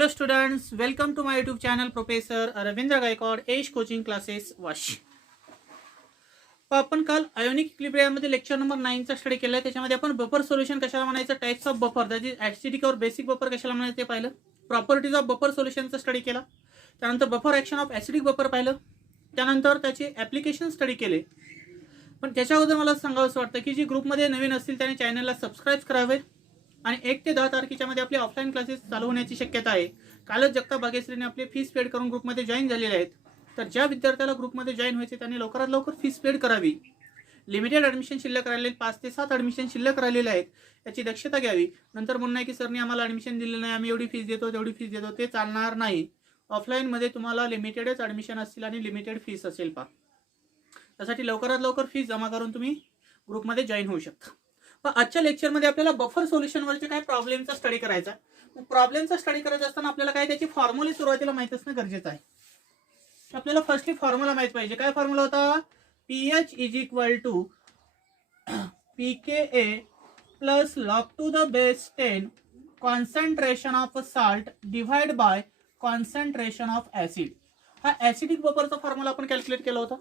Hello students, welcome to my YouTube channel Professor Ravindra Gaikwad एश coaching classes Vashi. आपण काल ionic इक्विलिब्रियममध्ये lecture number 9 चा study केलाय. त्याच्यामध्ये आपण बफर सोल्युशन कशाला म्हणायचं, types of buffer, that is acidic और बेसिक बफर कशाला म्हणायचं ते पाहिलं. प्रॉपर्टीज ऑफ बफर सोल्युशनचा स्टडी केला. त्यानंतर buffer action of acidic buffer पाहिलं. त्यानंतर त्याचे ऍप्लिकेशन स्टडी केले. पण त्याच्या अगोदर मला सांगावंसं वाटतं की जी ग्रुपमध्ये नवीन असतील त्याने चॅनलला सबस्क्राइब करावे आणि 1 ते 10 तारखेच्या मध्ये आपले ऑफलाईन क्लासेस चालू होण्याची शक्यता आहे. कालच जगताप बागेश्रीने आपले फीस पेड करून ग्रुपमध्ये जॉईन झालेले आहेत. तर ज्या विद्यार्थ्याला ग्रुपमध्ये जॉईन व्हायचे त्यांनी लवकरात लवकर फीस पेड करावी. लिमिटेड ॲडमिशन शिल्लक राहिलेले 5 ते 7 ॲडमिशन शिल्लक राहिलेले आहेत, याची दक्षता घ्यावी. नंतर म्हणणं आहे की सरनी आम्हाला ॲडमिशन दिलेलं नाही, आम्ही एवढी फीस देतो तेवढी फीस देतो, ते चालणार नाही. ऑफलाईनमध्ये तुम्हाला लिमिटेडच ॲडमिशन असतील आणि लिमिटेड फीस असेल पा. त्यासाठी लवकरात लवकर फीस जमा करून तुम्ही ग्रुपमध्ये जॉईन होऊ शकता. पण आजच्या लेक्चरमध्ये आपल्याला बफर सोल्युशनवरचे काय प्रॉब्लेमचा स्टडी करायचा. प्रॉब्लेमचा स्टडी करत असताना आपल्याला काय त्याची फॉर्म्युले सुरुवातीला माहित असणं गरजेचं आहे. आपल्याला फर्स्टली फॉर्म्युला माहित पाहिजे. काय फॉर्म्युला होता, pH is equal to pKa plus log to the base 10 concentration of salt divide by concentration of acid. हा ऍसिडिक बफरचा फॉर्म्युला आपण कॅल्क्युलेट केला होता.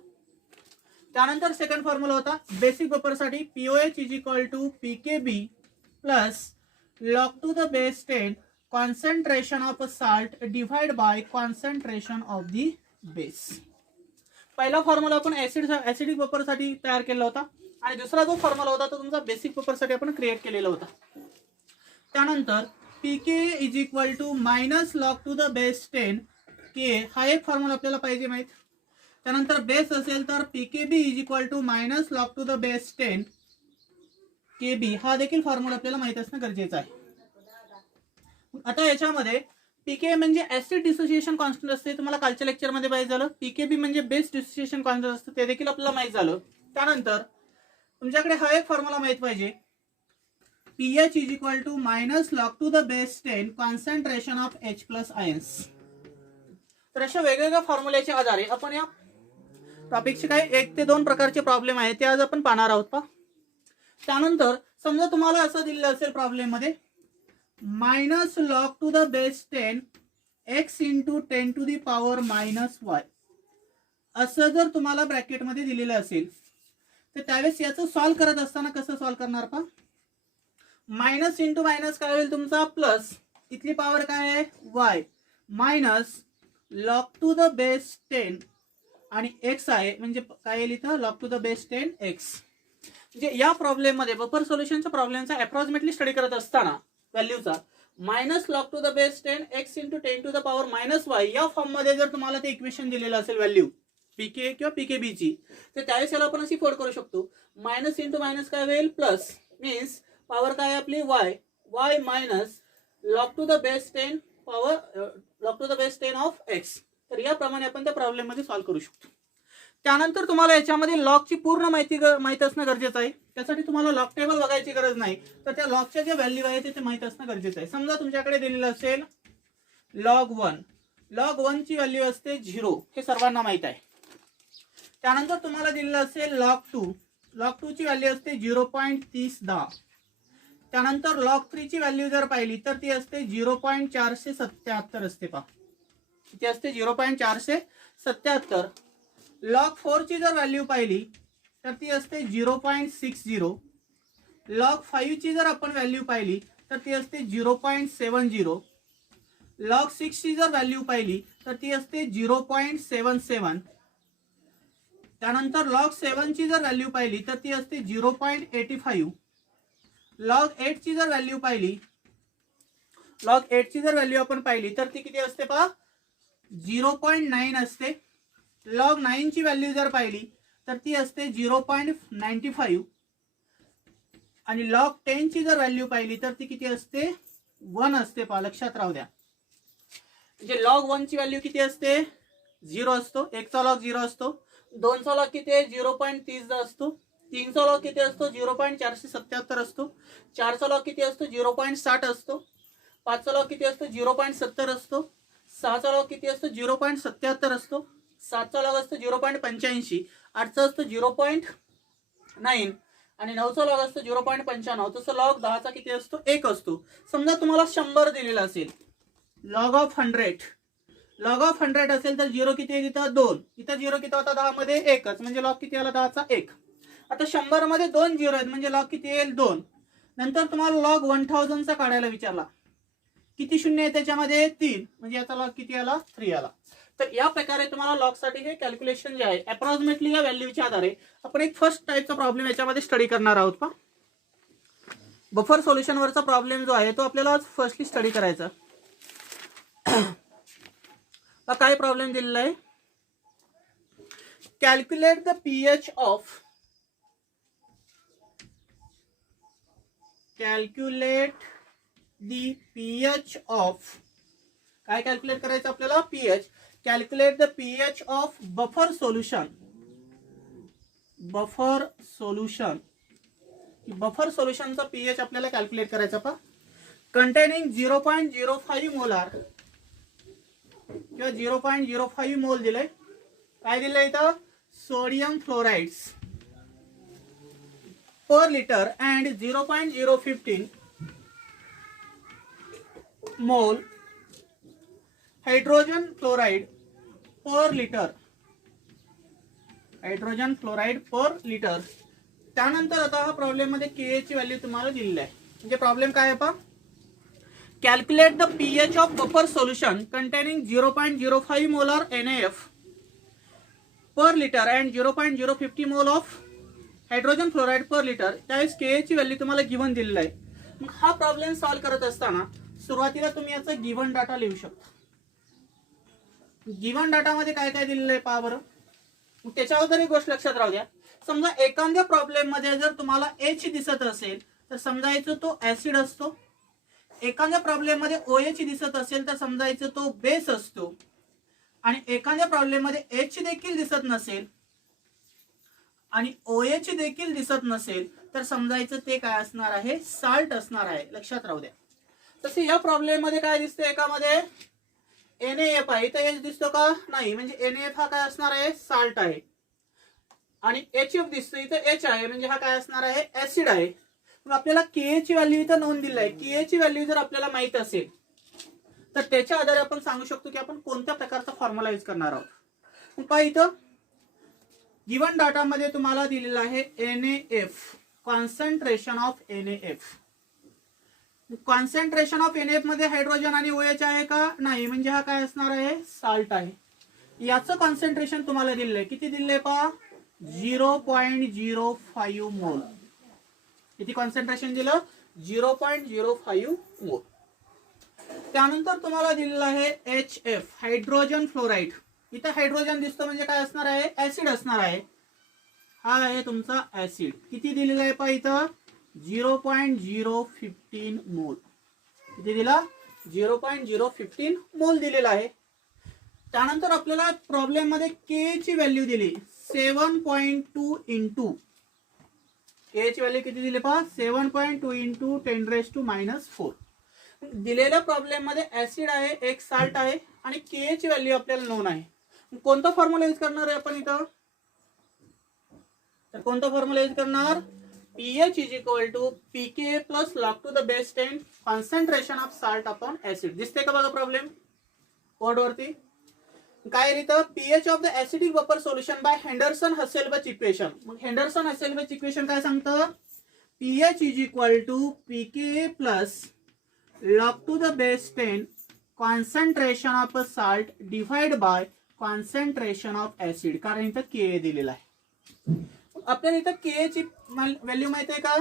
त्यानंतर सेकंड फॉर्म्युला होता बेसिक बफर साठी POH is equal to PKB plus log to the base 10 concentration of salt divide by concentration of the base. पहिला formula आपण ऍसिडिक बफर साठी तयार केला होता आणि दुसरा जो फॉर्म्युला होता तो तुमचा बेसिक बफर साठी आपण क्रिएट केलेला होता. त्यानंतर PK is equal to minus log to the base 10 K हा एक फॉर्म्युला आपल्याला पाहिजे माहित. त्यानंतर बेस असेल तर PKB is equal to minus log to the base 10 KB हा देखील फॉर्म्युला आपल्याला माहित असणं गरजेचं आहे. आता याच्यामध्ये PK म्हणजे ऍसिड डिसोसिएशन कॉन्स्टंट असते, तुम्हाला कालच्या लेक्चर मध्ये माहित झालं. PKB म्हणजे बेस डिसोसिएशन कॉन्स्टंट असते, ते देखील आपल्याला माहित झालं. त्यानंतर तुमच्याकडे हा एक फॉर्म्युला माहित पाहिजे, pH is equal to minus log to the base 10 concentration of H plus ions. तर अशा वेगवेगळ्या फॉर्म्युल्याच्या आधारे आपण या टॉपिकचे काही 1 ते 2 प्रकारचे प्रॉब्लेम आहेत ते आज आपण पाहणार आहोत पा. त्यानंतर समजा तुम्हाला असं दिलेलं असेल प्रॉब्लेम मध्ये minus log to the base 10 x into 10 to the power minus y असं जर तुम्हाला ब्रॅकेटमध्ये दिलेलं असेल तर त्यावेळेस याचं सॉल्व करत असताना कसं सॉल्व करणार पा. मायनस इंटू मायनस काय होईल तुमचा प्लस, इथली पॉवर काय आहे y minus log to the base 10 आणि x आहे म्हणजे काय येईल इथं log to the base 10 x. म्हणजे या प्रॉब्लेम मध्ये बफर सोल्युशनच्या प्रॉब्लेमचा अप्रॉक्सिमेटली स्टडी करत असताना व्हॅल्यूचा minus log to the base 10 x into 10 to the power minus y या फॉर्म मध्ये जर तुम्हाला ते इक्वेशन दिलेलं असेल व्हॅल्यू PK किंवा PKB ची, तर त्यावेळेस याला आपण अशी फोल्ड करू शकतो. मायनस इंटू मायनस काय होईल प्लस, मीन्स पॉवर काय आपली y minus log to the base 10 power log to the base 10 of x. तर याप्रमाणे आपण त्या प्रॉब्लेम मध्ये सॉल्व्ह करू शकतो. त्यानंतर तुम्हाला याच्यामध्ये लॉगची पूर्ण माहिती असणं गरजेचं आहे. त्यासाठी तुम्हाला लॉग टेबल बघायची गरज नाही, तर त्या लॉगच्या जे व्हॅल्यू आहे ते माहित असणं गरजेचं आहे. समजा तुमच्याकडे दिलेलं असेल log 1 ची व्हॅल्यू असते 0, हे सर्वांना माहित आहे. त्यानंतर तुम्हाला दिलेलं असेल log 2 ची व्हॅल्यू असते 0.3010. त्यानंतर log 3 ची व्हॅल्यू जर पाहिली तर ती असते 0.477 असते पा. ती असते 0.477. log 4 ची जर व्हॅल्यू पाहिली तर ती असते 0.60. log 5 ची जर आपण व्हॅल्यू पाहिली तर ती असते 0.70. log 6 ची जर व्हॅल्यू पाहिली तर ती असते 0.77. त्यानंतर log 7 ची जर व्हॅल्यू पाहिली तर ती असते 0.85. log 8 ची जर व्हॅल्यू पाहिली, log 8 ची जर व्हॅल्यू आपण पाहिली तर ती किती असते पहा 0.9 असते. log 9 ची व्हॅल्यू जर पाहिली तर ती असते 0.95 आणि log 10 ची जर व्हॅल्यू पाहिली तर ती किती असते 1 असते पहा, लक्षात राहू द्या. म्हणजे log 1 ची व्हॅल्यू किती असते 0 असतो, 1 चा log 0 असतो, 2 चा log किती आहे 0.30 असतो, 3 चा log किती असतो 0.477 असतो, 4 चा log किती असतो 0.60 असतो, 5 चा log किती असतो 0.70 असतो, 6 चा log किती असतो 0.77 असतो, 7 चा log असतो 0.85, 8 चा असतो 0.9 आणि 9 चा log असतो 0.95. तसं log 10 चा किती असतो 1 असतो. समजा तुम्हाला 100 दिलेला असेल लॉग ऑफ 100, लॉग ऑफ 100 असेल तर 0 किती आहे तिथं 2, इथं 0 किती होता 10 मध्ये 1च, म्हणजे लॉग किती आला 10चा 1. आता 100 मध्ये 2 0 आहेत म्हणजे लॉग किती येईल 2. नंतर तुम्हाला लॉग 1000 चा काढायला विचारला, किती शून्य आहे त्याच्यामध्ये 3, म्हणजे याचा लॉग किती आला 3 आला. तर या प्रकारे तुम्हाला लॉग साठी हे कॅल्क्युलेशन जे आहे अप्रॉक्सिमेटली या व्हॅल्यूच्या आधारे आपण एक फर्स्ट टाइपचा प्रॉब्लेम याच्यामध्ये स्टडी करणार आहोत. पा बफर सोल्युशन वरचा प्रॉब्लेम जो आहे तो आपल्याला आज फर्स्टली स्टडी करायचा. काय प्रॉब्लेम दिलेला आहे, calculate the pH of, calculate the pH of, काय कॅल्क्युलेट करायचं आपल्याला pH, calculate the pH of buffer solution, buffer solution, buffer सोल्युशनचा पीएच आपल्याला कॅल्क्युलेट करायचा. पा कंटेनिंग 0.05 मोलार किंवा 0.05 मोल दिले, काय दिले इथं sodium fluorides per litre and 0.015 मोल hydrogen fluoride per litre, hydrogen fluoride per litre. त्यानंतर आता हा प्रॉब्लेम मध्ये के ची व्हॅल्यू तुम्हाला दिलेली आहे. म्हणजे प्रॉब्लेम काय आहे पा, calculate the pH of buffer solution containing 0.05 molar NaF per litre and 0.050 mole of hydrogen fluoride per litre. त्यावेळेस के ची व्हॅल्यू तुम्हाला गिव्हन दिलेला आहे. मग हा प्रॉब्लेम सॉल्व्ह करत असताना सुरुवातीला तुम्ही याचा गिव्हन डाटा लिहू शकता. गिव्हन डाटा मध्ये काय काय दिलेलं आहे पहा बरं. त्याच्यावर तरी गोष्ट लक्षात राहू द्या, समजा एखाद्या प्रॉब्लेम मध्ये जर तुम्हाला H दिसत असेल तर समजायचं तो ऍसिड असतो, एखाद्या प्रॉब्लेम मध्ये OH दिसत असेल तर समजायचं तो बेस असतो, आणि एखाद्या प्रॉब्लेम मध्ये H देखील दिसत नसेल आणि OH देखील दिसत नसेल तर समजायचं ते काय असणार आहे, साल्ट असणार आहे. लक्षात राहू द्या. तसे या प्रॉब्लेम मध्ये काय दिसते, एकामध्ये NaF आहे, इथं H दिसतो का नाही, म्हणजे NaF हा काय असणार आहे साल्ट आहे, आणि HF दिसतो इथं H आहे, म्हणजे हा काय असणार आहे ऍसिड आहे. मग आपल्याला के ची व्हॅल्यू इथं नोंद दिली आहे. के ची व्हॅल्यू जर आपल्याला माहित असेल तर त्याच्या आधारे आपण सांगू शकतो की आपण कोणत्या प्रकारचा फॉर्म्युला यूज करणार आहोत. मग पहा इथं गिव्हन डाटा मध्ये तुम्हाला दिलेला आहे NaF, concentration of NaF. Concentration of NaF मध्ये हायड्रोजन आणि OH आहे का नाही, म्हणजे हा काय असणार आहे साल्ट आहे. याचं कॉन्सन्ट्रेशन तुम्हाला दिलेलं आहे, किती दिलेलं आहे पहा 0.05 मोल. किती कॉन्सन्ट्रेशन दिलं 0.05 मोल. त्यानंतर तुम्हाला दिलेलं आहे HF, हायड्रोजन फ्लोराइड. इथं हायड्रोजन दिसतं म्हणजे काय असणार आहे ऍसिड असणार आहे. हा आहे तुमचा ऍसिड. किती दिलेला आहे पहा इथं 0.015 मोल. किती दिला 0.015 मोल दिलेला आहे. त्यानंतर आपल्याला प्रॉब्लेम मध्ये के ची व्हॅल्यू दिली 7.2 इंटू, के ची व्हॅल्यू किती दिली पहा 7.2 इंटू 10⁻⁻⁴. दिलेल्या प्रॉब्लेम मध्ये ऍसिड आहे, एक साल्ट आहे, आणि के ची व्हॅल्यू आपल्याला नोन आहे. कोणता फॉर्म्युला यूज करणार आहे आपण इथं, तर कोणता फॉर्म्युला यूज करणार, pH is equal to pK plus log to the base 10 concentration of salt upon acid. दिसते का बघा प्रॉब्लेम बोर्ड वरती. काय लिहितं, pH of the acidic buffer solution by Henderson Hasselbalch equation. मग हेंडरसन-हसेलबच इक्वेशन काय सांगतं, pH is equal to pK plus log to the base 10 concentration of a salt divide by concentration of acid. कारण इथं के दिलेला आहे. आपल्याला इथं के ची व्हॅल्यू माहिती आहे का,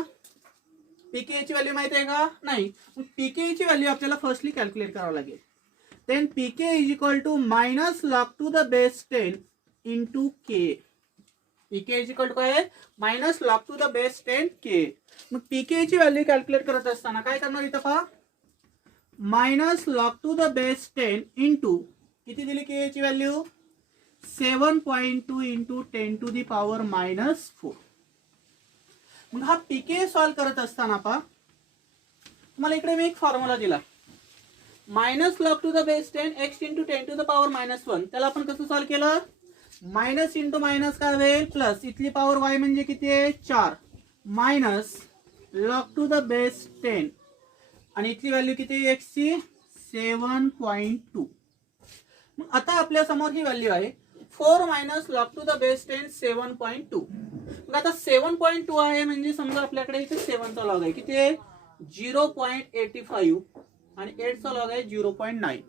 पीके ची व्हॅल्यू माहिती आहे का नाही. पीके ची व्हॅल्यू आपल्याला फर्स्टली कॅल्क्युलेट करावं लागेल. Then pK is equal to minus log to the base 10 into K. PK is equal to काय आहे minus log to the base 10 K. मग पीके ची व्हॅल्यू कॅल्क्युलेट करत असताना काय करणार इथं पहा, minus log to the base 10 into किती दिली के ची व्हॅल्यू 7.2 इंटू 10⁻⁻⁴. मग हा पीके सॉल्व करत असताना पहा तुम्हाला इकडे मी एक फॉर्म्युला दिला, minus log to the base 10 x into 10⁻⁻1. त्याला आपण कसं सॉल्व केलं, मायनस इंटू मायनस काय होईल प्लस, इथली पॉवर y म्हणजे किती आहे 4, minus log to the base 10 आणि इथली व्हॅल्यू किती x ची 7.2. मग आता आपल्या समोर ही व्हॅल्यू आहे 4 minus log to the base 10 7.2. मग आता 7.2 आहे म्हणजे समजा आपल्याकडे इथे 7 चा लॉग आहे किती आहे 0.85 आणि 8 चा लॉग आहे 0.9.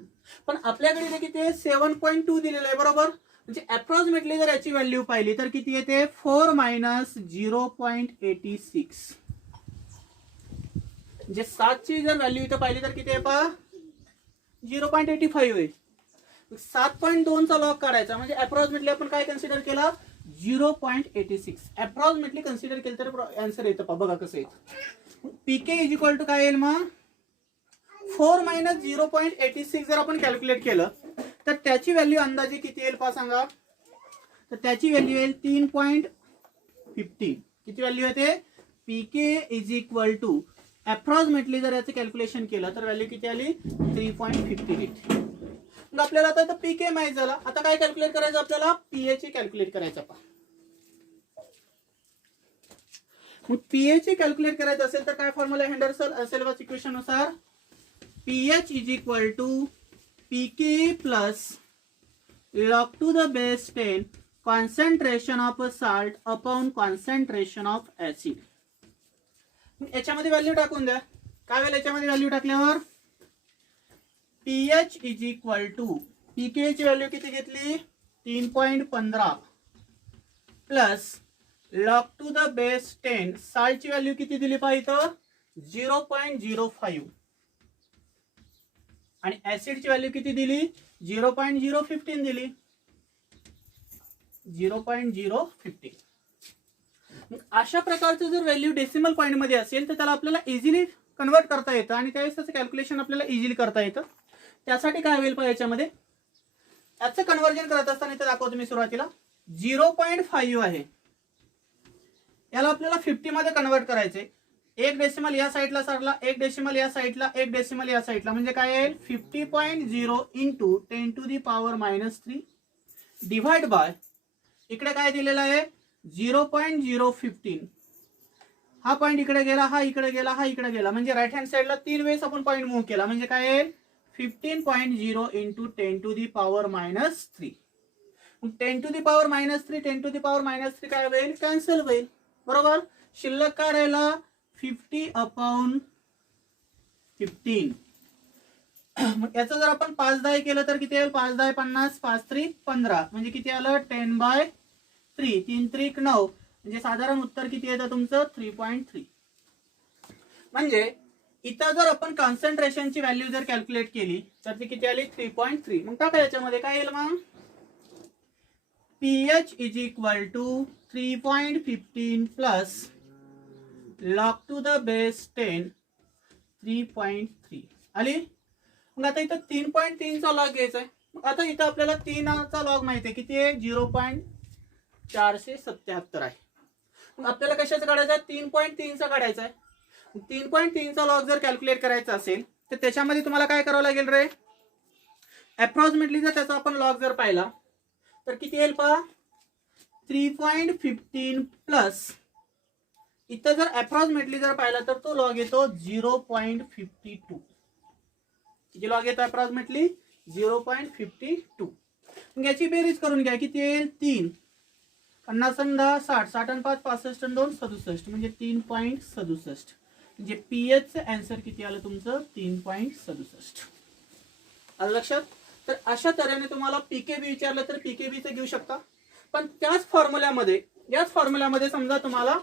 पण आपल्याकडे इथे किती आहे 7.2 दिलेलं आहे बरोबर. म्हणजे अप्रॉक्सिमेटली जर याची व्हॅल्यू पाहिली तर किती येते 4 मायनस 0.86. म्हणजे 7 ची जर व्हॅल्यू इथे पाहिली तर किती आहे पहा 0.85 आहे. 7.2 चा लॉग काढायचा म्हणजे अप्रॉक्सिमेटली आपण काय कन्सिडर केला 0.86 अप्रॉक्सिमेटली कन्सिडर केलं तर आन्सर येतं पहा बघा कसं येतं. पीके इज इक्वल टू काय येईल मग 4 मायनस 0.86 जर आपण कॅल्क्युलेट केलं तर त्याची व्हॅल्यू अंदाजे किती येईल पहा सांगा. तर त्याची व्हॅल्यू येईल 3.15. किती व्हॅल्यू येते पीके इज इक्वल टू अप्रॉक्सिमेटली जर याचं कॅल्क्युलेशन केलं तर व्हॅल्यू किती आली 3.58. मग आपल्याला आता पीके माहित झाला. आता काय कॅल्क्युलेट करायचं आपल्याला पीएच कॅल्क्युलेट करायचं पहा. मग पीएच कॅल्क्युलेट करायचं असेल तर काय फॉर्म्युला हेंडरसन इक्वेशन नुसार pH is equal to pK plus log to the base 10 concentration of salt upon concentration of acid. याच्यामध्ये व्हॅल्यू टाकून द्या. काय वेळ याच्यामध्ये व्हॅल्यू टाकल्यावर pH is equal to pK ची व्हॅल्यू किती घेतली 3.15 plus log to the base 10 salt ची व्हॅल्यू किती दिली पाहिजे 0.05 आणि ऍसिड ची व्हॅल्यू किती दिली 0.015 दिली 0.015. अशा प्रकारचं जर व्हॅल्यू डेसिमल पॉईंट मध्ये असेल तर त्याला आपल्याला इझिली कन्वर्ट करता येतं आणि त्यावेळेस त्याचं कॅल्क्युलेशन आपल्याला इझिली करता येतं. त्यासाठी काय होईल पाहिजे याच्यामध्ये याचं कन्वर्जन करत असताना इथे दाखवतो मी सुरुवातीला 0.5 आहे याला आपल्याला 50 मध्ये कन्वर्ट करायचे. एक डेसिमल या साईडला सरला एक डेसिमल या साईडला एक डेसिमल या साईडला म्हणजे काय येईल 50.0 into 10 to the power -3 divide by इकडे काय दिलेलं आहे 0.015. हा पॉईंट इकडे गेला हा इकडे गेला हा इकडे गेला म्हणजे राईट हँड साईडला 3 वेळेस आपण पॉईंट मूव्ह केला म्हणजे काय येईल 15.0 into 10 to the power -3. 10 to the power -3 10 to the power -3 काय होईल कॅन्सल होईल बरोबर. शिल्लक काय राहिला 50/15. मग याचं जर आपण 5/10 केलं तर किती येईल 5/10 50 5×3 15 म्हणजे किती आलं 10/3 3×3 9 म्हणजे साधारण उत्तर किती येतं तुमचं 3.3. म्हणजे इथं जर आपण कॉन्सन्ट्रेशनची व्हॅल्यू जर कॅल्क्युलेट केली तर ती किती आली 3.3. मग टाका याच्यामध्ये काय येईल मग pH is equal to 3.15 plus log to the base 10 3.3 आली. मग आता इथं 3.3 चा लॉग घ्यायचा आहे. मग आता इथं आपल्याला 3 चा लॉग माहिती आहे किती आहे 0.477 आहे. मग आपल्याला कशाचा काढायचा 3.3 चा काढायचा आहे. 3.3 चा लॉग जर कॅल्क्युलेट करायचा असेल तर त्याच्यामध्ये तुम्हाला काय करावं लागेल रे अप्रॉक्सिमेटली जर त्याचा आपण लॉग जर पाहिला तर किती येईल पहा 3.15 प्लस इथं जर अप्रॉक्सिमेटली जर पाहिला तर तो लॉग येतो 0.52. किती लॉग येतो अप्रॉक्सिमेटली 0.52. मग याची बेरीज करून घ्या किती येईल 3 50 आणि 10 60 60 आणि 5 65 आणि 2 67 म्हणजे 3.67. म्हणजे पीएच चं आन्सर किती आलं तुमचं 3.67. आलं लक्षात. तर अशा तऱ्हेने तुम्हाला पीकेबी विचारलं तर पीकेबीचं घेऊ शकता. पण याच फॉर्म्युल्यामध्ये समजा तुम्हाला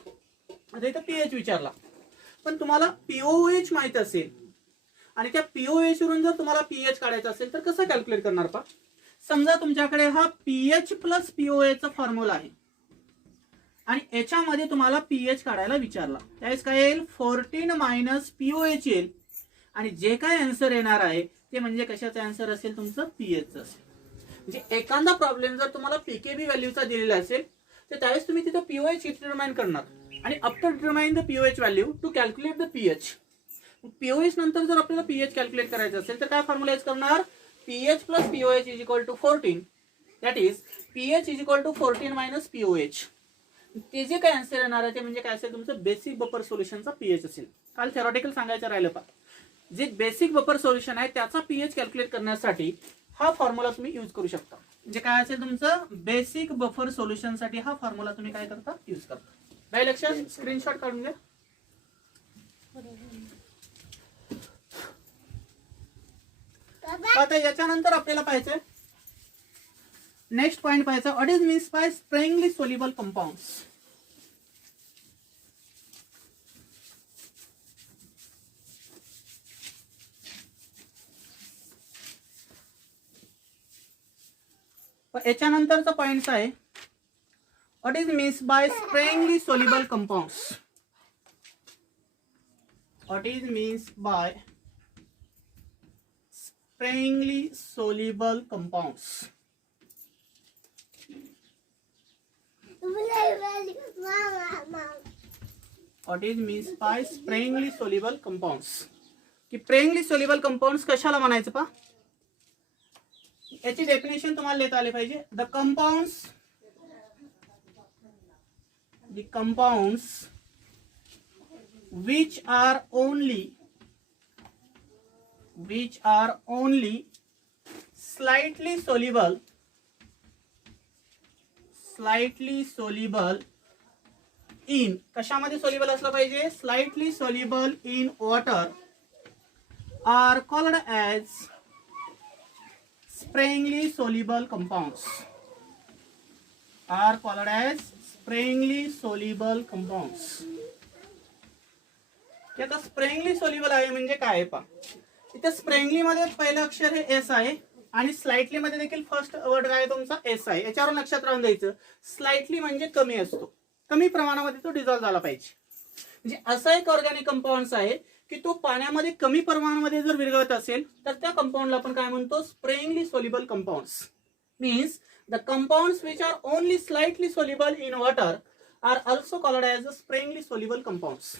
इथं पीएच विचारला पण तुम्हाला पीओएच माहित असेल आणि त्या पीओएच वरून जर तुम्हाला पीएच काढायचं असेल तर कसं कॅल्क्युलेट करणार पहा. समजा तुमच्याकडे हा पीएच प्लस पीओएच चा फॉर्म्युला आहे आणि याच्यामध्ये तुम्हाला पीएच काढायला विचारला त्यावेळेस काय येईल 14 मायनस पीओएच येईल आणि जे काय आन्सर येणार आहे ते म्हणजे कशाचं आन्सर असेल तुमचं पीएच असेल. म्हणजे एखादा प्रॉब्लेम जर तुम्हाला पीकेबी व्हॅल्यूचा दिलेला असेल तर त्यावेळेस तुम्ही तिथं पीओएच डिटरमाइन करणार आणि after determine the pOH value to calculate the pH. POH नंतर जर आपल्याला पीएच कॅल्क्युलेट करायचं असेल तर काय फॉर्म्युला यूज करणार pH plus pOH is equal to 14 that is pH is equal to 14 minus pOH. ते जे काय आन्सर येणार आहे ते म्हणजे काय असेल तुमचं बेसिक बफर सोल्युशनचा पीएच असेल. काल थेरॉटिकल सांगायचं राहिलं पहा जे बेसिक बफर सोल्युशन आहे त्याचा पीएच कॅल्क्युलेट करण्यासाठी हा फॉर्म्युला तुम्ही यूज करू शकता. म्हणजे काय असेल तुमचं बेसिक बफर सोल्युशन साठी हा फॉर्म्युला तुम्ही काय करता यूज करता. काय लक्षात स्क्रीनशॉट काढून घ्या. आता याच्यानंतर आपल्याला पाहिजे नेक्स्ट पॉइंट पाहायचा what is means by sparingly soluble compounds. याच्यानंतरचा पॉइंट आहे what is means by sparingly soluble compounds. What is means by sparingly soluble compounds. What is means by sparingly soluble compounds. की sparingly soluble compounds कशाला म्हणायचं पा. याची definition तुम्हाला लिहिता आली पाहिजे. The compounds which are only slightly soluble in कशामध्ये soluble असलं पाहिजे slightly soluble in water are called as sprayingly soluble compounds. Are called as sprayingly soluble compounds. आता स्प्रेइंगली सोल्युबल आहे म्हणजे काय पा. इथे स्प्रेइंगली मध्ये पहिलं अक्षर हे एस आहे आणि स्लाइटली मध्ये देखील फर्स्ट वर्ड काय तुमचा एस आहे. याच्यावर लक्षात राहून द्यायचं स्लाइटली म्हणजे कमी असतो, कमी प्रमाणामध्ये तो डिझॉल्व झाला पाहिजे. म्हणजे असा एक ऑर्गॅनिक कंपाऊंड आहे की तो पाण्यामध्ये कमी प्रमाणामध्ये जर विरघळत असेल तर त्या कंपाऊंडला आपण काय म्हणतो sparingly soluble compounds. Means the compounds which are only slightly soluble in water are also called as a sparingly soluble compounds.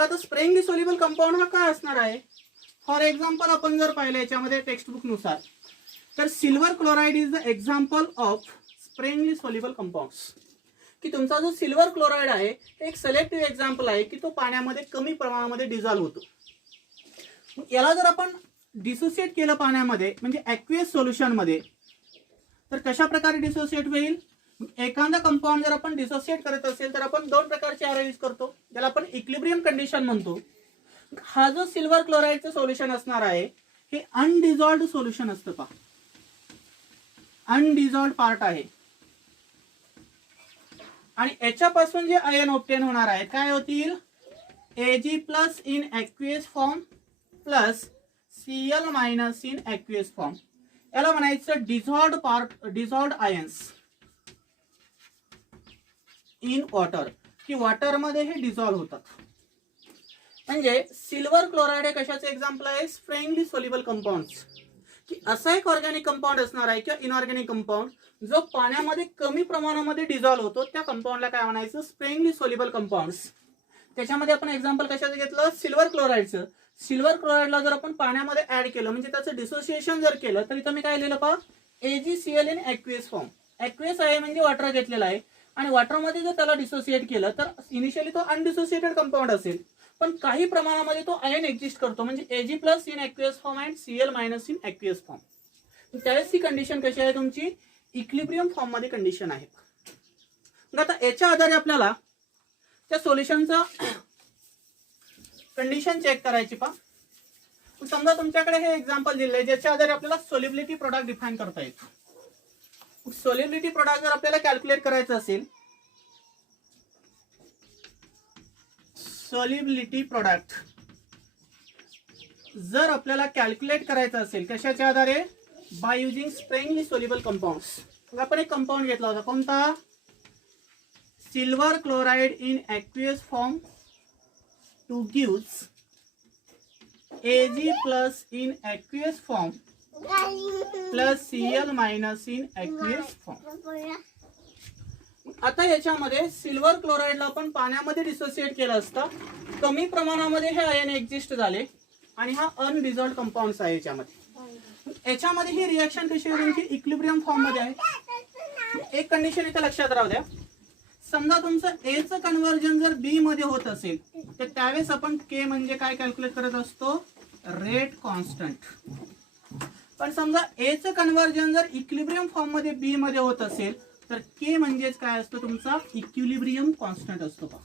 आता स्प्रेइंगली सोल्युबल कंपाऊंड हा काय असणार आहे. फॉर एक्झाम्पल आपण जर पाहिलं याच्यामध्ये टेक्स्टबुक नुसार तर silver chloride is the example of sparingly soluble compounds. की तुमचा जो सिल्वर क्लोराइड आहे ते एक सिलेक्टिव्ह एक्झाम्पल आहे की तो पाण्यामध्ये कमी प्रमाणामध्ये डिझॉल्व होतो. याला जर आपण डिसोसिएट केलं पाण्यामध्ये म्हणजे ॲक्वियस सोल्युशन मध्ये तर कशा प्रकारे डिसोसिएट होईल. एखादा कंपाऊंड जर आपण डिसोसिएट करत असेल तर आपण दोन प्रकारचे आर यूज करतो ज्याला आपण इक्विलिब्रियम कंडिशन म्हणतो. हा जो सिल्वर क्लोराइडचं सोल्युशन असणार आहे हे अनडिझॉल्व्ड सोल्युशन असतं पहा, अनडिझॉल्व्ड पार्ट आहे आणि याच्यापासून जे आयन ऑब्टेन होणार आहे काय होतील Ag plus in aqueous form plus Cl minus in aqueous form. याला म्हणायचं डिझॉल्व्ड आयन्स इन वॉटर की वॉटर मध्ये हे डिझॉल्व्ह होतात. म्हणजे सिल्वर क्लोराइड हे कशाचे एक्झाम्पल आहे स्प्रेइंगली सोल्युबल कंपाऊंड्स. की असा एक ऑर्गॅनिक कंपाऊंड असणार आहे किंवा इनऑर्गॅनिक कंपाऊंड जो पाण्यामध्ये कमी प्रमाणामध्ये डिझॉल्व्ह होतो त्या कंपाऊंडला काय म्हणायचं स्प्रेइंगली सोल्युबल कंपाऊंड्स. त्याच्यामध्ये आपण एक्झाम्पल कशाचं घेतलं सिल्वर क्लोराइडचं. सिल्वर क्लोराइडला जर आपण पाण्यामध्ये ऍड केलं म्हणजे त्याचं डिसोसिएशन जर केलं तर इथं मी काय लिहिलं पहा AgCl in aqueous form. Aqueous आहे म्हणजे वॉटर घेतलेला आहे आणि वॉटरमध्ये जर त्याला डिसोसिएट केलं तर इनिशियली तो अनडिसोसिएटेड कंपाऊंड असेल पण काही प्रमाणामध्ये तो आयन एक्झिस्ट करतो म्हणजे Ag plus in aqueous form and Cl minus in aqueous form. त्यावेळेस ही कंडिशन कशी आहे तुमची इक्विलिब्रियम फॉर्म मध्ये कंडिशन आहे. आता याच्या आधारे आपल्याला त्या सोल्युशनचं कंडिशन चेक करायची पा. समजा तुमच्याकडे हे एक्झाम्पल दिले आहे ज्याच्या आधारे आपल्याला सोल्युबिलिटी प्रोडक्ट डिफाइन करता येतो. सोल्युबिलिटी प्रोडक्ट जर आपल्याला कॅल्क्युलेट करायचं असेल सोल्युबिलिटी प्रोडक्ट जर आपल्याला कॅल्क्युलेट करायचं असेल कशाच्या आधारे बाय युजिंग स्प्रेइंगली सोल्युबल कंपाऊंड्स. आपण एक कंपाऊंड घेतला होता कोणता silver chloride in aqueous form two gives Ag plus in aqueous form plus Cl minus in aqueous form. आता याच्यामध्ये सिल्वर क्लोराइडला आपण पाण्यामध्ये डिसोसिएट केलं असता कमी प्रमाणामध्ये हे आयन एक्झिस्ट झाले आणि हा अनडिझॉल्व्ड कंपाऊंड्स आहे याच्यामध्ये ही रिएक्शन कशी आहे तुमची इक्विलिब्रियम फॉर्म मध्ये आहे. एक कंडिशन इथे लक्षात राहू द्या. समजा तुमचं A चं कन्व्हर्जन जर B मध्ये होत असेल तर त्यावेळेस आपण K म्हणजे काय कॅल्क्युलेट करत असतो रेट कॉन्स्टंट. पण समजा एचं कन्व्हर्जन जर इक्विलिब्रियम फॉर्म मध्ये बी मध्ये होत असेल तर के म्हणजेच काय असतो तुमचा इक्विलिब्रियम कॉन्स्टंट असतो का,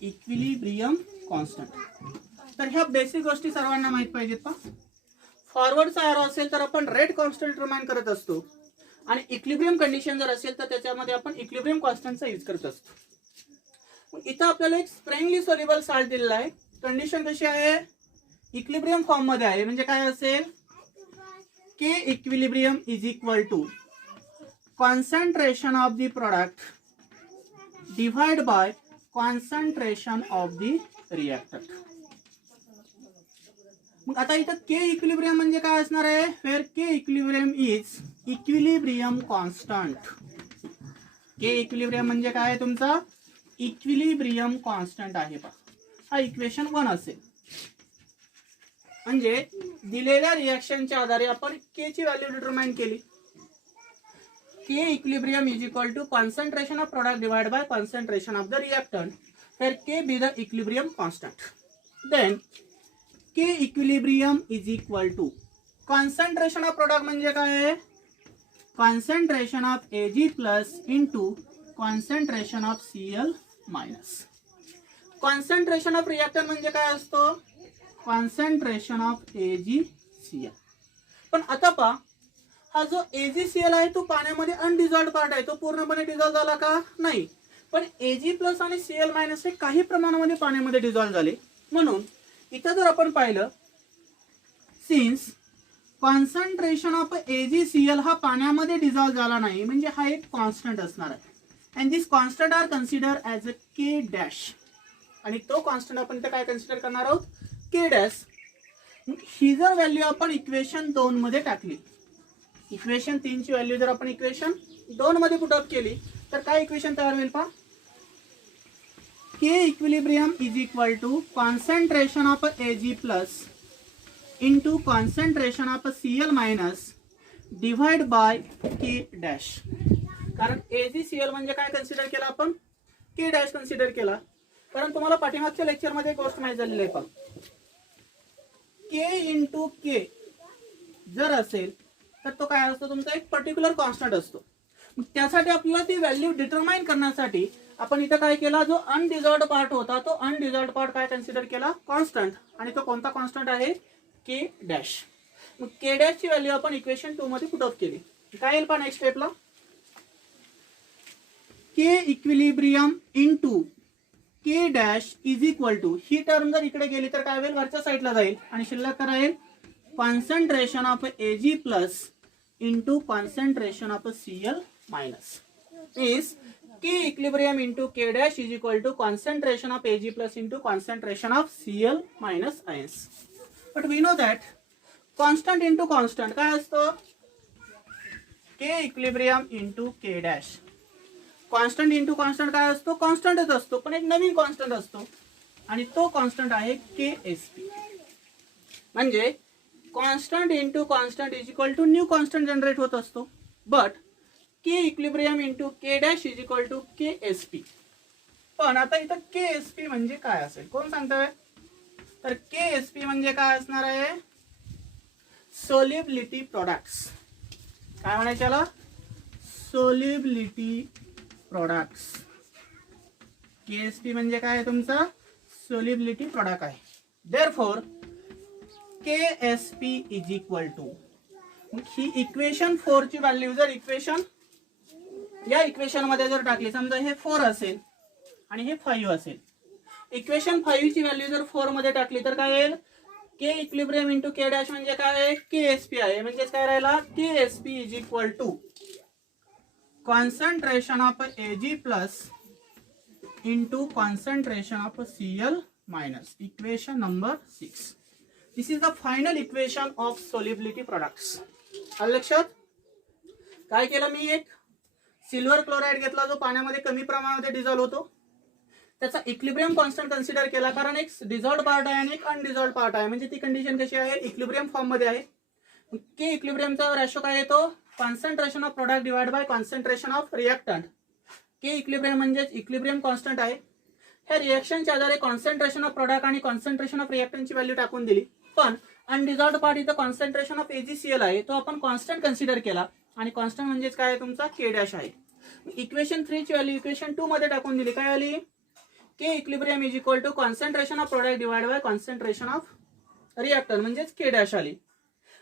इक्विलिब्रियम कॉन्स्टंट. तर ह्या बेसिक गोष्टी सर्वांना माहित पाहिजेत पा. फॉरवर्डचा एरो असेल तर आपण रेट कॉन्स्टंट रिमाइंड करत असतो आणि इक्विलिब्रियम कंडिशन जर असेल तर त्याच्यामध्ये आपण इक्विलिब्रियम कॉन्स्टंटचा यूज करत असतो. इथं आपल्याला एक स्प्रिंगली सोल्युबल साल्ट दिलेला आहे. कंडिशन कशी आहे, इक्विलिब्रियम फॉर्म मध्ये आहे म्हणजे काय असेल K equilibrium is equal to concentration of the product divide by concentration of the reactant. मग आता इथं के इक्विलिब्रियम म्हणजे काय असणार आहे, where K equilibrium is equilibrium constant. K equilibrium म्हणजे काय आहे तुमचा इक्विलिब्रियम कॉन्स्टंट आहे पा. हा इक्वेशन 1 असेल. म्हणजे दिलेल्या रिएक्शनच्या आधारे आपण के ची व्हॅल्यू डिटरमाइन केली. K equilibrium is equal to concentration of product divide by concentration of the reactant, where K be the equilibrium constant. Then K equilibrium is equal to concentration of product म्हणजे काय आहे, concentration of Ag plus into concentration of Cl minus. Concentration of reactant म्हणजे काय असतो, concentration of AgCl. पण आता पहा हा जो AgCl आहे तो पाण्यामध्ये अनडिझॉल्व्ड पार्ट आहे, तो पूर्णपणे डिझॉल्व्ह झाला का नाही. पण Ag प्लस आणि Cl मायनस हे काही प्रमाणामध्ये पाण्यामध्ये डिझॉल्व्ह झाले. म्हणून इथं जर आपण पाहिलं सिन्स कॉन्सन्ट्रेशन ऑफ AgCl हा पाण्यामध्ये डिझॉल्व्ह झाला नाही म्हणजे हा एक कॉन्स्टंट असणार आहे. And this constant are consider as a K dash. आणि तो कॉन्स्टंट आपण इथं काय कन्सिडर करणार आहोत के डॅश. ही जर व्हॅल्यू आपण इक्वेशन 2 मध्ये टाकली, इक्वेशन 3 ची व्हॅल्यू जर आपण इक्वेशन 2 मध्ये पुट अप केली तर काय इक्वेशन तयार होईल पहा, K equilibrium is equal to concentration of Ag plus into concentration of Cl minus divide by K dash. कारण AgCl म्हणजे काय कन्सिडर केला आपण, के डॅश कन्सिडर केला. कारण तुम्हाला पाठीमागच्या लेक्चर मध्ये एक गोष्ट माहिती झालेली आहे पहा, के इंटू के जर असेल तर तो काय असतो तुमचा एक पर्टिक्युलर कॉन्स्टंट असतो. त्यासाठी आपल्याला ती व्हॅल्यू डिटरमाइन करण्यासाठी आपण इथं काय केला, जो अनडिझॉल्व्ड पार्ट होता तो अनडिझॉल्व्ड पार्ट काय कन्सिडर केला कॉन्स्टंट. आणि तो कोणता कॉन्स्टंट आहे के डॅश. मग के डॅश ची व्हॅल्यू आपण इक्वेशन 2 मध्ये पुट अप केली. काय येईल पहा नेक्स्ट स्टेपला, K equilibrium into K dash is equal to, ही टर्म जर इकडे गेली तर काय होईल वरच्या साईडला जाईल आणि शिल्लक राहील concentration of Ag plus into concentration of Cl minus. Is K equilibrium into K dash is equal to concentration of Ag plus into concentration of Cl minus Is. But we know that constant into constant काय असतो, K equilibrium into K dash. Constant into constant काय असतो, कॉन्स्टंटच असतो पण एक नवीन constant असतो आणि तो कॉन्स्टंट आहे KSP. म्हणजे constant into constant is equal to new constant generate होत असतो. But K equilibrium into K dash is equal to KSP. पण आता इथं KSP म्हणजे काय असेल कोण सांगतोय, तर KSP म्हणजे काय असणार आहे, सोल्युबिलिटी प्रोडक्ट्स. काय म्हणायचं याला, सोल्युबिलिटी प्रोडक्ट्स. KSP म्हणजे काय आहे तुमचा सोल्युबिलिटी प्रोडक्ट आहे. Therefore KSP is equal to, ही इक्वेशन 4 ची व्हॅल्यू जर इक्वेशन या इक्वेशन मध्ये जर टाकली, समजा हे 4 असेल आणि हे 5 असेल, इक्वेशन 5 ची व्हॅल्यू जर 4 मध्ये टाकली तर काय येईल, K equilibrium into K dash म्हणजे काय आहे KSP आहे. म्हणजे काय राहिला KSP is equal to concentration of Ag plus into concentration of Cl minus. Equation number 6. This is the final equation of solubility products. आलं लक्षात. काय केलं मी, एक सिल्वर क्लोराइड घेतला जो पाण्यामध्ये कमी प्रमाणामध्ये डिझॉल्व्ह होतो, त्याचा इक्विलिब्रियम कॉन्स्टंट कन्सिडर केला कारण एक डिझॉल्व्ड पार्ट आहे आणि एक अनडिझॉल्व्ड पार्ट आहे. म्हणजे ती कंडिशन कशी आहे, इक्विलिब्रियम फॉर्म मध्ये आहे. के इक्विलिब्रियमचा रेशो काय येतो, concentration of product divide by concentration of reactant. K equilibrium म्हणजे इक्विलिब्रियम कॉन्स्टंट आहे. ह्या रिएक्शनच्या आधारे कॉन्सन्ट्रेशन ऑफ प्रोडक्ट आणि कॉन्सन्ट्रेशन ऑफ रिएक्टंटची व्हॅल्यू टाकून दिली, पण अनडिझॉल्व्ड पार्ट इथं कॉन्सन्ट्रेशन ऑफ AgCl आहे तो आपण कॉन्स्टंट कन्सिडर केला, आणि कॉन्स्टंट म्हणजेच काय आहे तुमचा K डॅश आहे. इक्वेशन 3 ची व्हॅल्यू इक्वेशन 2 मध्ये टाकून दिली, काय आली K equilibrium is equal to concentration of product divide by concentration of reactor म्हणजेच K डॅश आली.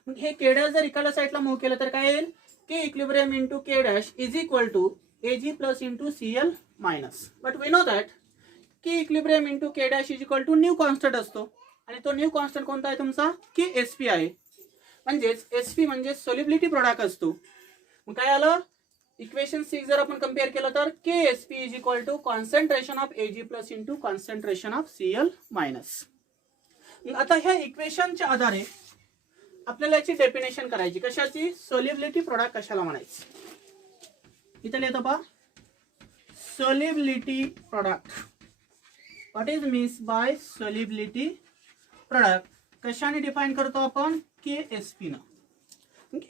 मग हे K डॅश जर इकडल्या साईडला मूव्ह केलं तर काय येईल K equilibrium into K dash is equal to Ag plus into Cl minus. But we know that K equilibrium into K dash is equal to new constant असतो, आणि तो न्यू कॉन्स्टंट कोणता आहे तुमचा KSP आहे, म्हणजेच SP म्हणजे solubility product असतो. मग काय आलं इक्वेशन 6 जर आपण कंपेअर केलं तर KSP is equal to concentration of Ag plus into concentration of Cl minus. आता ह्या इक्वेशनच्या आधारे आपल्याला याची डेफिनेशन करायची, कशाची सोल्युबिलिटी प्रोडक्ट कशाला म्हणायचं. इथं लिहितो पहा solubility product. What is means bye solubility product कशाने डिफाइन करतो आपण KSP न.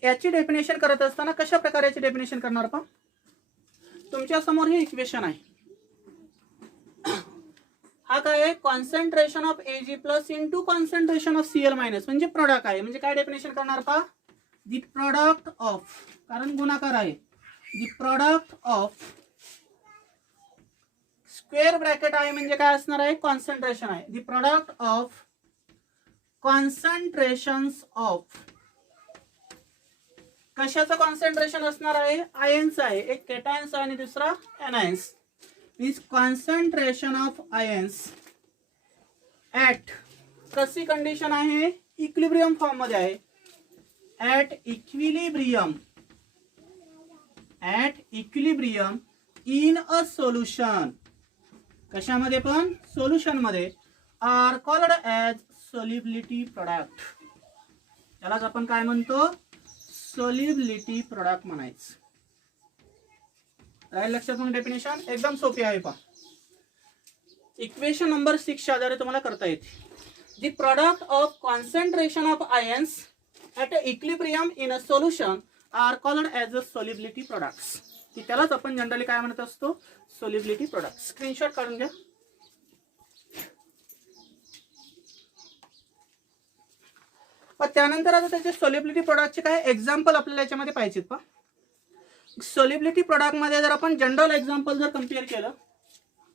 याची डेफिनेशन करत असताना कशा प्रकाराची डेफिनेशन करणार पहा. तुमच्या समोर हे इक्वेशन आहे, हा काय आहे concentration of Ag plus into concentration of Cl minus म्हणजे प्रोडक्ट आहे. म्हणजे काय डेफिनेशन करणार पहा द प्रोडक्ट ऑफ, कारण गुणाकार आहे, the product of square bracket आहे म्हणजे काय असणार आहे कॉन्सन्ट्रेशन आहे, the product of concentrations of कशाचं कॉन्सन्ट्रेशन असणार आहे आयन्स आहे, एक केटायन्स आणि दुसरा anions. Means concentration of ions at कशी कंडिशन आहे इक्विलिब्रियम फॉर्म मध्ये आहे, at equilibrium in a solution, कशामध्ये पण सोल्युशन मध्ये, are called as solubility product. त्यालाच आपण काय म्हणतो सोल्युबिलिटी प्रोडक्ट म्हणायचं. राहील लक्षात मग डेफिनेशन एकदम सोपी आहे पहा. इक्वेशन नंबर 6 च्या आधारे तुम्हाला करता येते. The product of concentration of ions at equilibrium in a solution are called as a solubility products. की त्यालाच आपण जनरली काय म्हणत असतो सोल्युबिलिटी प्रोडक्ट. स्क्रीनशॉट काढून घ्या. त्यानंतर आता त्याचे सोल्युबिलिटी प्रोडक्टचे काय एक्झाम्पल आपल्याला याच्यामध्ये पाहिजेत पहा. सोल्युबिलिटी प्रोडक्ट मध्ये जर आपण जनरल एक्झाम्पल जर कम्पेअर केलं,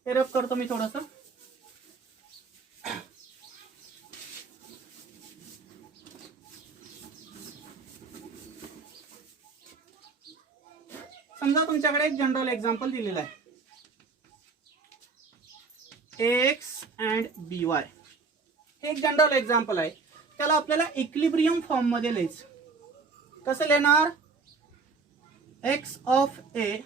हे रफ करतो मी थोडस. समजा तुमच्याकडे एक जनरल एक्झाम्पल दिलेला आहे Ax अँड By. हे एक जनरल एक्झाम्पल आहे, त्याला आपल्याला इक्विलिब्रियम फॉर्म मध्ये लिहायचं. कसं लिहिणार x ऑफ A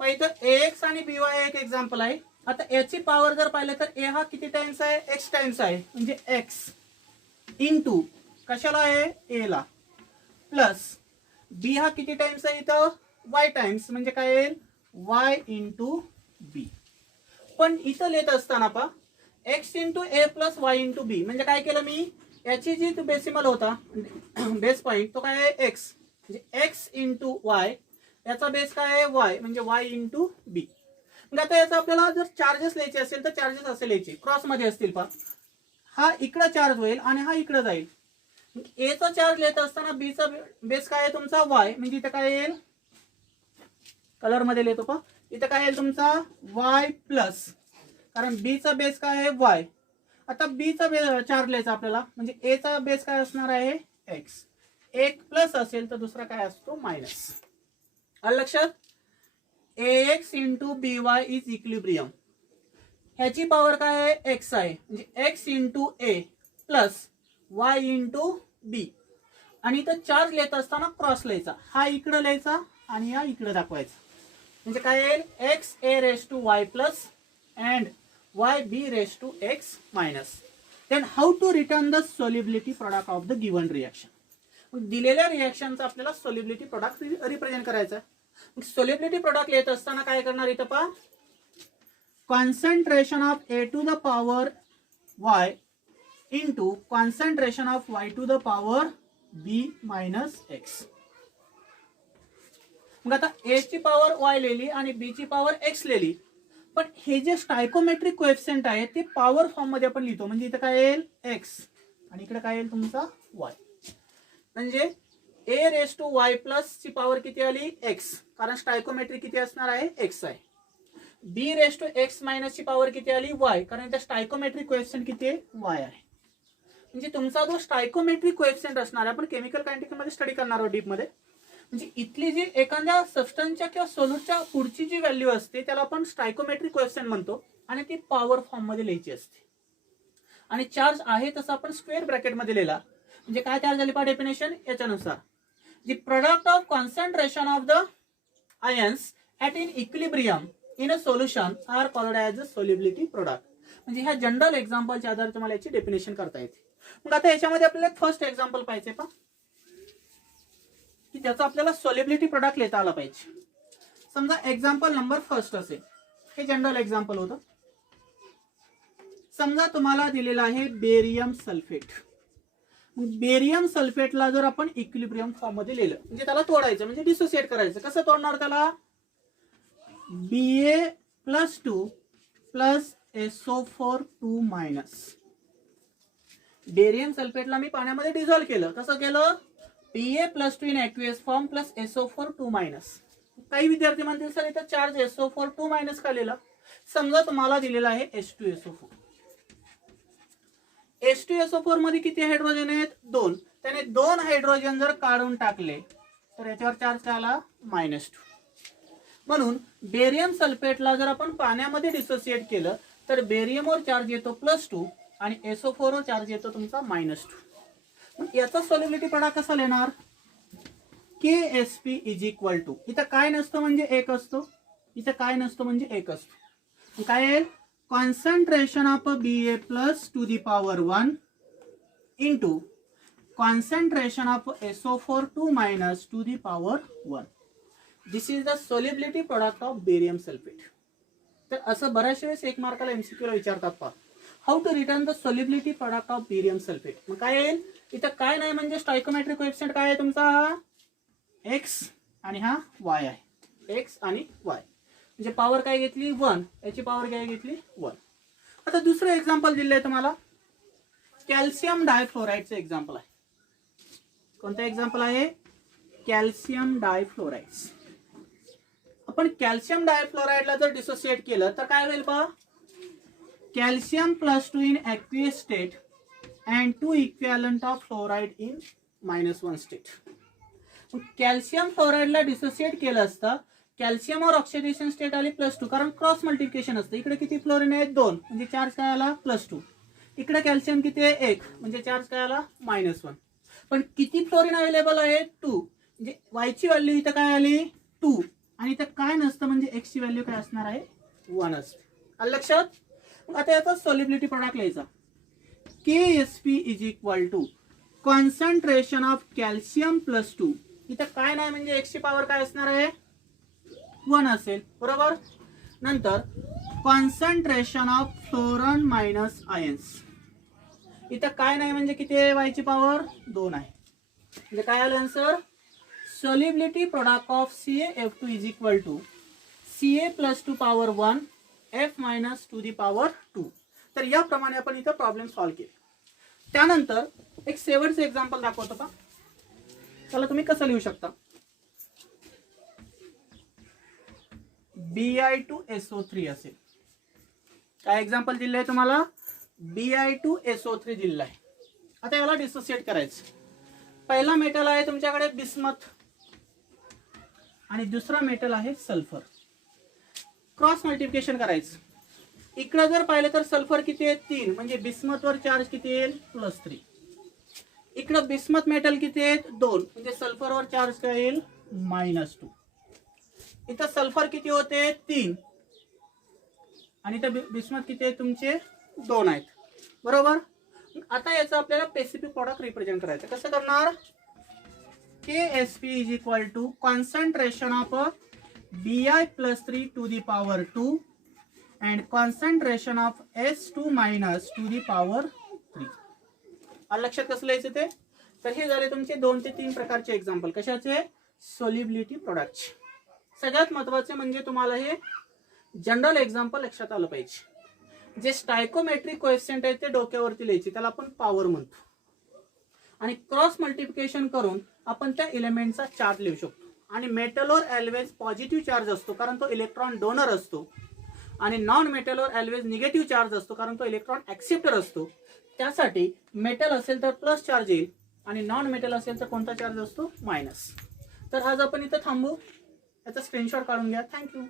इथं Ax आणि By एक एक्झाम्पल आहे. आता याची पॉवर जर पाहिलं तर A हा किती टाइम्स आहे x टाइम्स आहे, म्हणजे x इंटू कशाला आहे A ला, प्लस B हा किती टाइम्स आहे इथं y टाइम्स म्हणजे काय येईल y इंटू B. पण इथं लिहित असताना पहा x into A plus y into B म्हणजे काय केलं मी याची जी बेसिमल होता बेस पॉइंट तो काय आहे x, म्हणजे x इंटू y, याचा बेस काय आहे y म्हणजे y इंटू B. मग आता याचा आपल्याला जर चार्जेस लिहायचे असेल तर चार्जेस असे लिहायचे क्रॉस मध्ये असतील पहा. हा इकडे चार्ज होईल आणि हा इकडे जाईल. A चा चार्ज लिहित असताना B चा बेस काय आहे तुमचा y, म्हणजे इथे काय येईल कलर मध्ये लिहितो पहा. इथे काय येईल तुमचा y प्लस, कारण B चा बेस काय आहे y. आता B चा चार्ज लिहायचा आपल्याला, म्हणजे A चा बेस काय असणार आहे x. एक प्लस असेल तर दुसरा काय असतो मायनस. आलं लक्षात. Ax into By is equilibrium. ह्याची पॉवर काय आहे x आहे, म्हणजे x into A plus y into B. आणि इथं चार्ज लिहित असताना क्रॉस लिहायचा, हा इकडे लिहायचा आणि हा इकडे दाखवायचा. म्हणजे काय येईल X A raise to Y plus and Y B raise to X minus. Then how to return the solubility product of the given reaction. दिलेल्या रिएक्शनचा आपल्याला सोल्युबिलिटी प्रोडक्ट रिप्रेझेंट करायचं. सोल्युबिलिटी प्रोडक्ट लिहित असताना काय करणार इथं पहा, concentration of A to the power Y into concentration of Y to the power B minus X. मग आता ए ची पॉवर वाय लिहिली आणि बी ची पॉवर एक्स लिहिली, पण हे जे स्टायकोमेट्रिक कोएफिशियंट आहे ते पॉवर फॉर्म मध्ये आपण लिहितो. म्हणजे इथं काय येईल एक्स आणि इकडे काय येईल तुमचा वाय. म्हणजे ए रेस टू वाय प्लस ची पॉवर किती आली एक्स, कारण स्टायकोमेट्रिक किती असणार आहे एक्स आहे. बी रेस टू एक्स मायनस ची पॉवर किती आली वाय, कारण त्या स्टायकोमेट्रिक कोएफिशियंट किती आहे वाय आहे. म्हणजे तुमचा जो स्टायकोमेट्रिक कोएफिशियंट असणार आहे, आपण केमिकल कायनेटिक्स मध्ये स्टडी करणार आहोत डीप मध्ये. म्हणजे इथली जी एखाद्या सबस्टन्सच्या किंवा सोल्यूटच्या पुढची जी व्हॅल्यू असते त्याला आपण स्टायकोमेट्रिक कोएफिशियंट म्हणतो आणि ती पॉवर फॉर्म मध्ये लिहायची असते. आणि चार्ज आहे तसं आपण स्क्वेअर ब्रॅकेट मध्ये लिहिला. म्हणजे काय तयार झाली पा डेफिनेशन याच्यानुसार, the product of concentration of the ions at in equilibrium in a solution are called as a solubility product. म्हणजे ह्या जनरल एक्झाम्पलच्या आधारे तुम्हाला याची डेफिनेशन करता येते. मग आता याच्यामध्ये आपल्याला फर्स्ट एक्झाम्पल पाहिजे पा, की त्याचा आपल्याला सोल्युबिलिटी प्रोडक्ट लिहिता आला पाहिजे. समजा एक्झाम्पल नंबर फर्स्ट असेल, हे जनरल एक्झाम्पल होतं. समजा तुम्हाला दिलेला आहे बेरियम सल्फेट. बेरियम सल्फेटला जर आपण इक्विलिब्रियम फॉर्म मध्ये लिहिलं, म्हणजे त्याला तोडायचं, म्हणजे डिसोसिएट करायचं. कसं तोडणार त्याला, Ba+2 plus SO4 2 minus. Barium सल्फेटला मी पाण्यामध्ये डिझॉल्व्ह केलं. कसं केलं, Ba+2 in aqueous form plus SO4 2 minus. काही विद्यार्थी म्हणतील सर इथं चार्ज SO4 2 मायनस का लिहिला. समजा तुम्हाला दिलेला आहे H2SO4. H2SO4 मध्ये किती हायड्रोजन आहेत, 2. त्याने 2 हायड्रोजन जर काढून टाकले तर याच्यावर चार्ज काय आला -2. म्हणून बेरियम सल्फेटला जर आपण पाण्यामध्ये डिसोसिएट केलं तर बेरियमवर चार्ज येतो +2 आणि SO4 वर चार्ज येतो तुमचा -2. याचा सोल्युबिलिटी प्रोडक्ट कसा लिहिणार, KSP इज इक्वल टू, इथं काय नसतं म्हणजे 1 असतो, इथं काय नसतं म्हणजे 1 असतो. काय येईल, concentration of Ba plus to the power 1 into concentration of SO4 2 minus to the power 1. This is the solubility product of barium sulfate. तर असं बऱ्याच वेळेस एक मार्काला MCQ ला विचारतात पहा, how to return the solubility product of barium sulphate. मग काय येईल, इथं काय नाही म्हणजे स्टायकोमेट्रिक कोएफिशियंट काय आहे तुमचा एक्स आणि हा वाय आहे, एक्स आणि वाय. म्हणजे पॉवर काय घेतली 1, याची पॉवर काय घेतली 1. आता दुसरं एक्झाम्पल दिलंय तुम्हाला, कॅल्शियम डायफ्लोराइडचं एक्झाम्पल आहे. कोणतं एक्झाम्पल आहे, कॅल्शियम डायफ्लोराइड्स. आपण कॅल्शियम डायफ्लोराइडला जर डिसोसिएट केलं तर काय होईल पहा, calcium +2 in aqueous state and 2 equivalent of fluoride in -1 state. Calcium फ्लोराइडला डिसोसिएट केलं असतं, कॅल्शियमवर ऑक्सिडेशन स्टेट आली +2, कारण क्रॉस मल्टिप्लिकेशन असतं. इकडे किती फ्लोरीन आहेत 2, म्हणजे चार्ज काय आला +2. इकडे कॅल्शियम किती आहे 1, म्हणजे चार्ज काय आला -1. पण किती फ्लोरीन अवेलेबल आहे 2, म्हणजे वायची व्हॅल्यू इथं काय आली 2 आणि इथं काय नसतं म्हणजे एक्सची व्हॅल्यू काय असणार आहे 1 असते. आलं लक्षात. आता याचा सोल्युबिलिटी प्रोडक्ट लिहायचा, KSP is equal to concentration of calcium +2. इथं काय नाही म्हणजे एक्सची पॉवर काय असणार आहे 1 असेल, बरोबर. नंतर कॉन्सन्ट्रेशन ऑफ फ्लोरन मायनस आयन्स. इथं काय नाही म्हणजे किती आहे, वायची पॉवर 2 आहे. म्हणजे काय आलं answer, solubility product of CaF2 is equal to Ca+2 power 1 F minus to the power 2. तर याप्रमाणे आपण इथं प्रॉब्लेम सॉल्व्ह केले. त्यानंतर एक शेवटचं एक्झाम्पल दाखवतो का, चला तुम्ही कसं लिहू शकता. Bi2SO3 असेल. काय एक्झाम्पल दिलंय तुम्हाला, Bi2SO3 दिलेलं आहे. आता याला डिसोसिएट करायचं. पहिला मेटल आहे तुमच्याकडे बिस्मथ आणि दुसरा मेटल आहे सल्फर. क्रॉस मल्टिप्लिकेशन करायचं. इकडे जर पाहिलं तर सल्फर किती आहे 3, म्हणजे बिस्मथवर चार्ज किती येईल +3. इकडे बिस्मथ मेटल किती आहेत 2, म्हणजे सल्फरवर चार्ज काय येईल -2. इथं सल्फर किती होते 3 आणि इथं बिस्मथ किती आहे तुमचे 2 आहेत, बरोबर. आता याचं आपल्याला स्पेसिफिक प्रोडक्ट रिप्रेझेंट करायचं. कसं करणार, KSP is equal to concentration of Bi+3 to the power 2 and concentration of S2 minus to the power 3. लक्षात कसं लिहायचं ते. तर हे झाले तुमचे 2 ते 3 प्रकारचे एक्झाम्पल कशाचे, सोल्युबिलिटी प्रोडक्टचे. सगळ्यात महत्वाचे म्हणजे तुम्हाला हे जनरल एक्झाम्पल लक्षात आलं पाहिजे. जे स्टायकोमेट्रिक कोएफिशियंट आहे ते डोक्यावरती लिहायचे, त्याला आपण पॉवर म्हणतो. आणि क्रॉस मल्टिप्लिकेशन करून आपण त्या एलिमेंटचा चार्ज लिहू शकतो. आणि मेटलवर ऑलवेज पॉझिटिव्ह चार्ज असतो कारण तो इलेक्ट्रॉन डोनर असतो, आणि नॉन मेटलवर ऑलवेज निगेटिव्ह चार्ज असतो कारण तो इलेक्ट्रॉन ऍक्सेप्टर असतो. त्यासाठी मेटल असेल तर प्लस चार्ज येईल आणि नॉन मेटल असेल तर कोणता चार्ज असतो? मायनस. तर आज आपण इथं थांबू. याचा स्क्रीनशॉट काढून घ्या. थँक्यू.